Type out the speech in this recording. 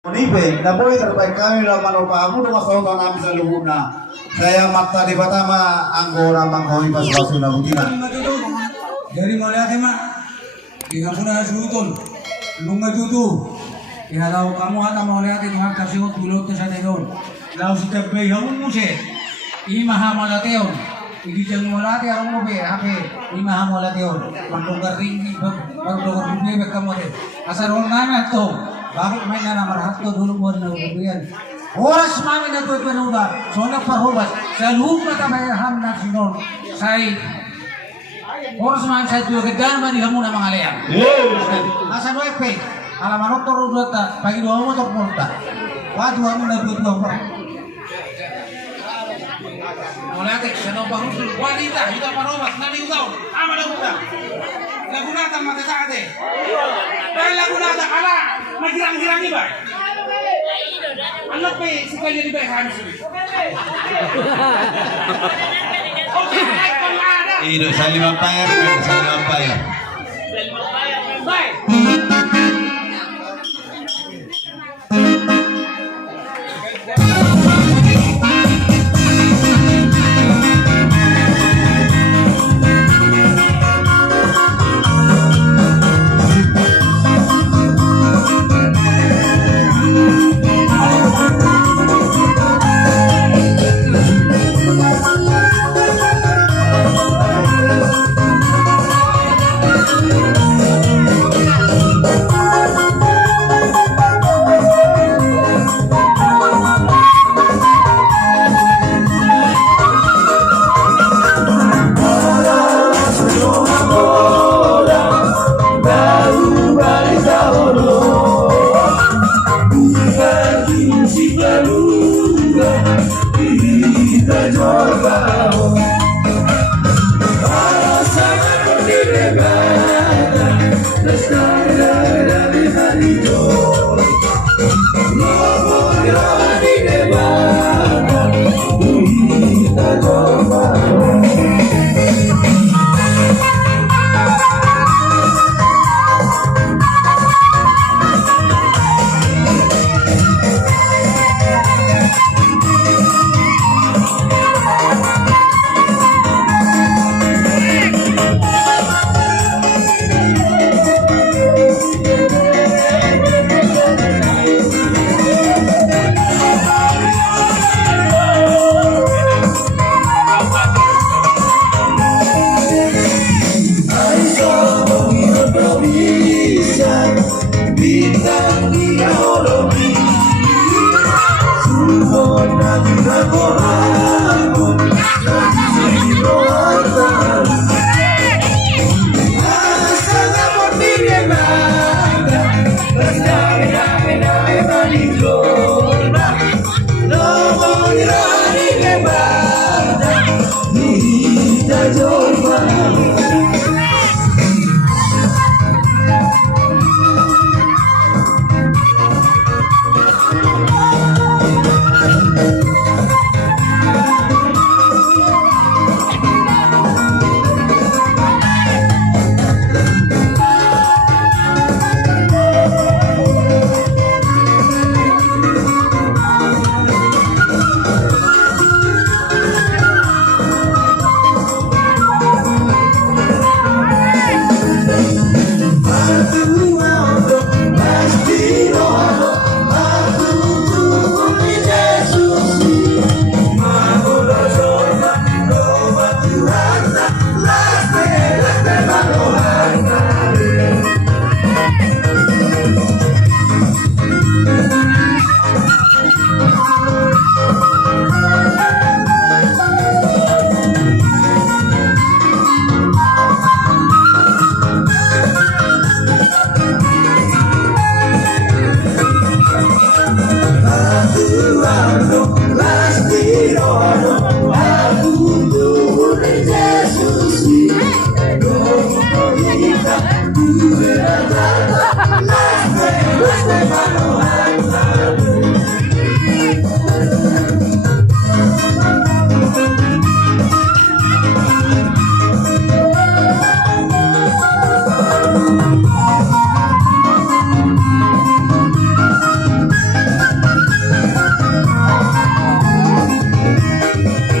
Unipe, na boy terbaik kami dalam manupamu rumah soal nabi sa lubuna. Saya makta di Batama anggora mangkoi pas rasul nabutina. Dari malihat mak, tinggal puna sulutun, lunga jutu. Tinggal tahu kamu hata mau lihat itu hak kasih waktu dulu ke sana itu. Lalu setiap bayi kamu musik, imah malateon. Igi jangan malate orang mobe, hape imah malateon. Mandunggar ringgi, mandunggar dunia berkamu deh. Asal orang nana tuh. Bakit may nanamarahat ko dulu mo na ubuyan. Oras mami na ito'y panuda. So nagpahubas. Sa loob na tamayaham na sinon. Say, oras mami sa ito'y kagana man ilang muna mga layang. Asa mo epe. Alamanok to rudot ta. Pagiduha mo to punta. Waduha mo na dudlo mo. Mulatik, siya pa rusul. Wanita, ito parubas. Naliugaw. Ama na buta. Lagunatan mati sa ate. Dahil lagunatan ala. Magirang-girang iba. Anak pa eh, si Kanya di ba hamis ini? Ino sa limang payar, sa limang payar. Bintang di Olomi, Suhona di Nagoro.